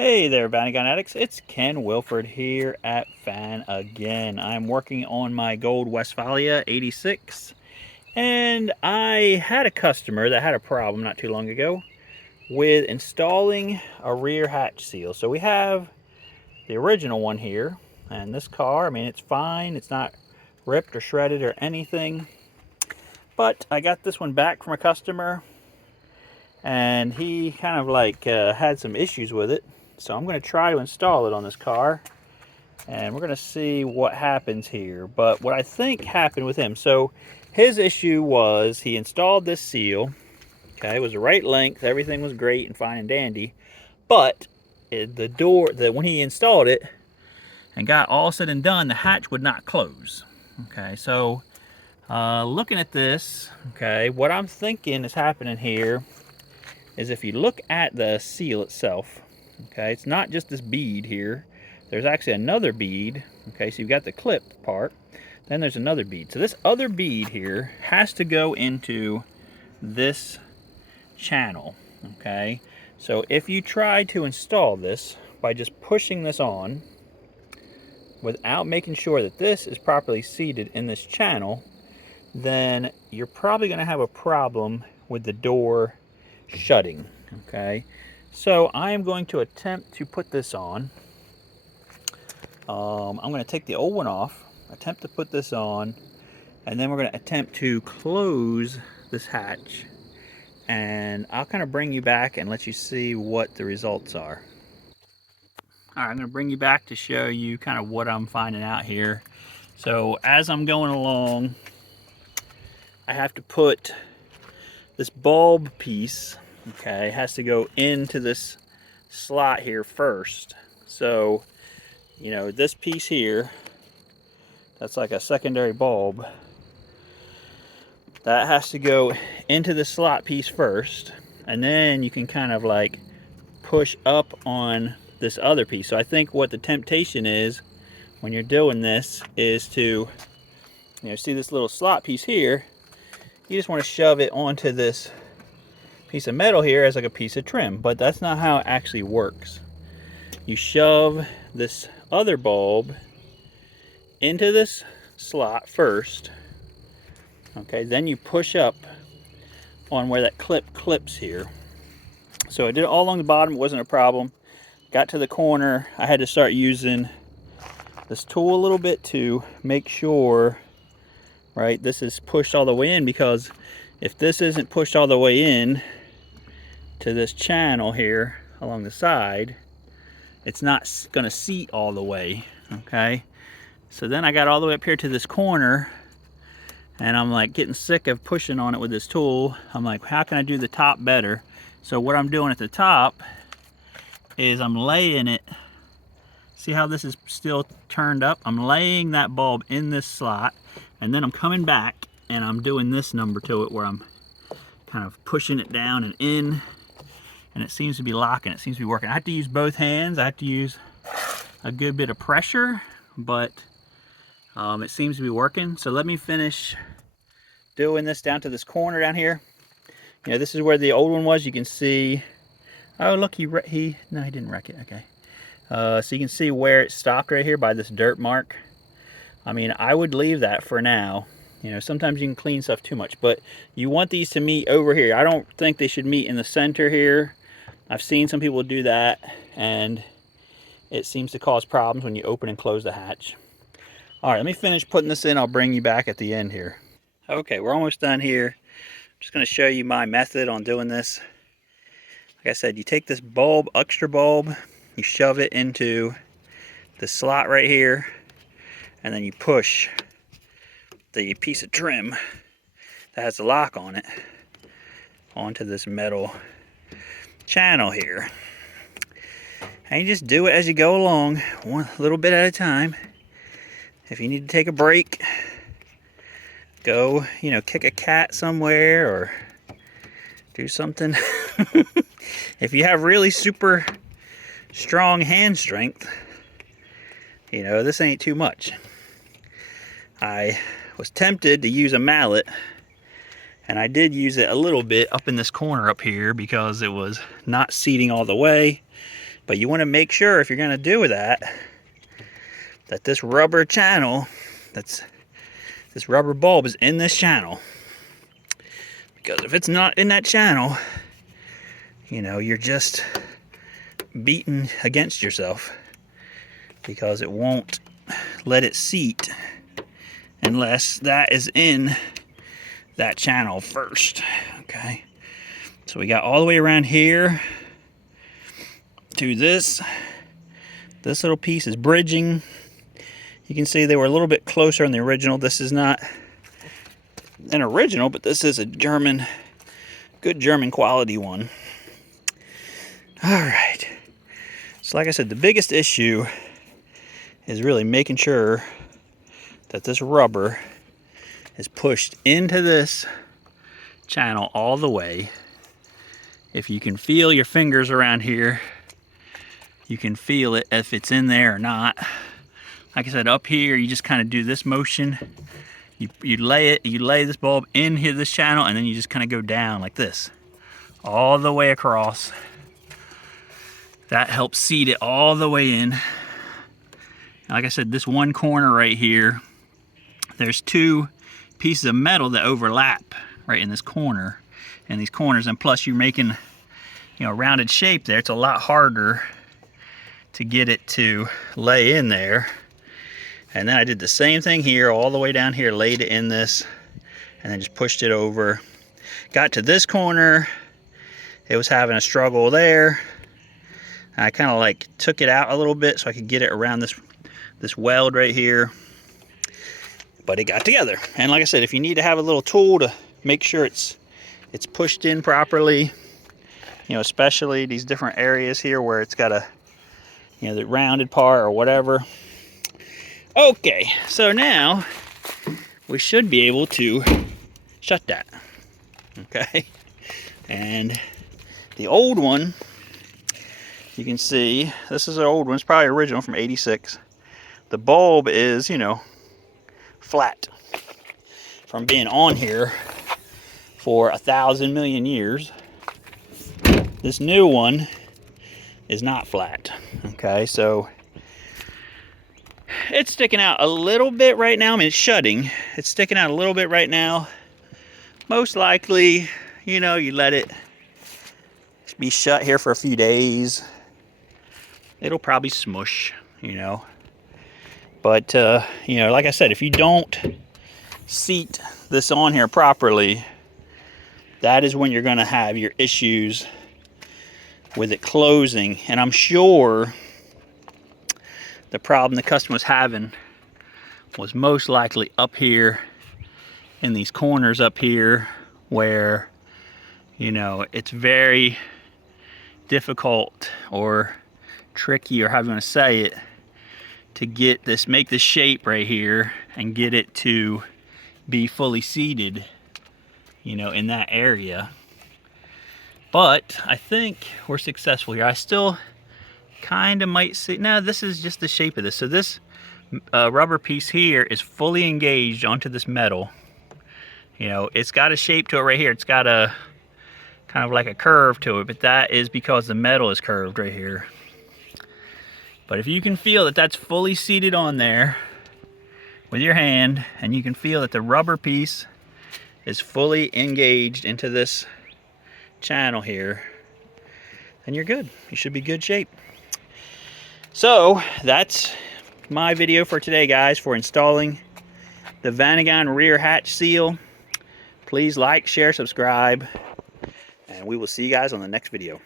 Hey there, Vanagon addicts. It's Ken Wilford here at Vanagon. I'm working on my gold Westfalia 86, and I had a customer that had a problem not too long ago with installing a rear hatch seal. So we have the original one here, and this car, I mean, it's fine. It's not ripped or shredded or anything, but I got this one back from a customer, and he kind of like had some issues with it. So I'm going to try to install it on this car, and we're going to see what happens here. But what I think happened with him, so his issue was he installed this seal. Okay, it was the right length, everything was great and fine and dandy, but the door, when he installed it and got all said and done, the hatch would not close. Okay, so looking at this, okay, what I'm thinking is happening here is if you look at the seal itself, okay, it's not just this bead here. There's actually another bead. Okay, so you've got the clip part, then there's another bead. So this other bead here has to go into this channel. Okay, so if you try to install this by just pushing this on without making sure that this is properly seated in this channel, then you're probably going to have a problem with the door shutting. Okay, so I am going to attempt to put this on. I'm going to take the old one off, attempt to put this on, and then we're going to attempt to close this hatch, and I'll kind of bring you back and let you see what the results are. Alright, I'm going to bring you back to show you kind of what I'm finding out here. So as I'm going along, I have to put this bulb piece, okay, has to go into this slot here first. So, you know, this piece here, that's like a secondary bulb, that has to go into the slot piece first, and then you can kind of like push up on this other piece. So I think what the temptation is when you're doing this is to, you know, see this little slot piece here, you just want to shove it onto this piece of metal here as like a piece of trim, but that's not how it actually works. You shove this other bulb into this slot first, okay, then you push up on where that clip clips here. So I did it all along the bottom, it wasn't a problem. Got to the corner, I had to start using this tool a little bit to make sure, right, this is pushed all the way in, because if this isn't pushed all the way in to this channel here along the side, it's not going to seat all the way. Okay, so then I got all the way up here to this corner, and I'm like getting sick of pushing on it with this tool. I'm like, how can I do the top better? So what I'm doing at the top is I'm laying it, see how this is still turned up? I'm laying that bulb in this slot, and then I'm coming back and I'm doing this number to it where I'm kind of pushing it down and in, and it seems to be locking, it seems to be working. I have to use both hands, I have to use a good bit of pressure, but it seems to be working. So let me finish doing this down to this corner down here. You know, this is where the old one was. You can see, oh look, no, he didn't wreck it. Okay, so you can see where it stopped right here by this dirt mark. I mean, I would leave that for now. You know, sometimes you can clean stuff too much, but you want these to meet over here. I don't think they should meet in the center here. I've seen some people do that, and it seems to cause problems when you open and close the hatch. All right, let me finish putting this in. I'll bring you back at the end here. Okay, we're almost done here. I'm just going to show you my method on doing this. Like I said, you take this bulb, extra bulb, you shove it into the slot right here, and then you push the piece of trim that has the lock on it onto this metal channel here. And you just do it as you go along, one little bit at a time. If you need to take a break, go, you know, kick a cat somewhere or do something. If you have really super strong hand strength, you know, this ain't too much. I was tempted to use a mallet, and I did use it a little bit up in this corner up here because it was not seating all the way. But you want to make sure, if you're going to do that, that this rubber channel, this rubber bulb is in this channel. Because if it's not in that channel, you know, you're just beating against yourself, because it won't let it seat unless that is in that channel first. Okay, so we got all the way around here to this little piece is bridging. You can see they were a little bit closer on the original. This is not an original, but this is a German, good German quality one. All right, so like I said, the biggest issue is really making sure that this rubber is pushed into this channel all the way. If you can feel your fingers around here, you can feel it if it's in there or not. Like I said, up here, you just kind of do this motion. You lay this bulb in here, this channel, and then you just kind of go down like this, all the way across. That helps seat it all the way in. Like I said, this one corner right here, there's two pieces of metal that overlap right in this corner, and these corners, and plus you're making, you know, a rounded shape there. It's a lot harder to get it to lay in there. And then I did the same thing here, all the way down here, laid it in this, and then just pushed it over. Got to this corner, it was having a struggle there. I kind of like took it out a little bit so I could get it around this weld right here. But it got together. And like I said, if you need to have a little tool to make sure it's pushed in properly, you know, especially these different areas here where it's got a, you know, the rounded part or whatever. Okay, so now we should be able to shut that. Okay, and the old one, you can see, this is an old one, it's probably original from '86. The bulb is, you know, flat from being on here for 1,000 million years. This new one is not flat. Okay, so it's sticking out a little bit right now. I mean, it's shutting. It's sticking out a little bit right now. Most likely, you know, you let it be shut here for a few days, it'll probably smush, you know. But, you know, like I said, if you don't seat this on here properly, that is when you're going to have your issues with it closing. And I'm sure the problem the customer was having was most likely up here in these corners up here, where, you know, it's very difficult or tricky, or however you want to say it, to get this, make this shape right here and get it to be fully seated, you know, in that area. But I think we're successful here. I still kind of might see, now this is just the shape of this. So this rubber piece here is fully engaged onto this metal. You know, it's got a shape to it right here. It's got a kind of like a curve to it, but that is because the metal is curved right here. But if you can feel that that's fully seated on there with your hand, and you can feel that the rubber piece is fully engaged into this channel here, then you're good. You should be good shape. So that's my video for today, guys, for installing the Vanagon rear hatch seal. Please like, share, subscribe, and we will see you guys on the next video.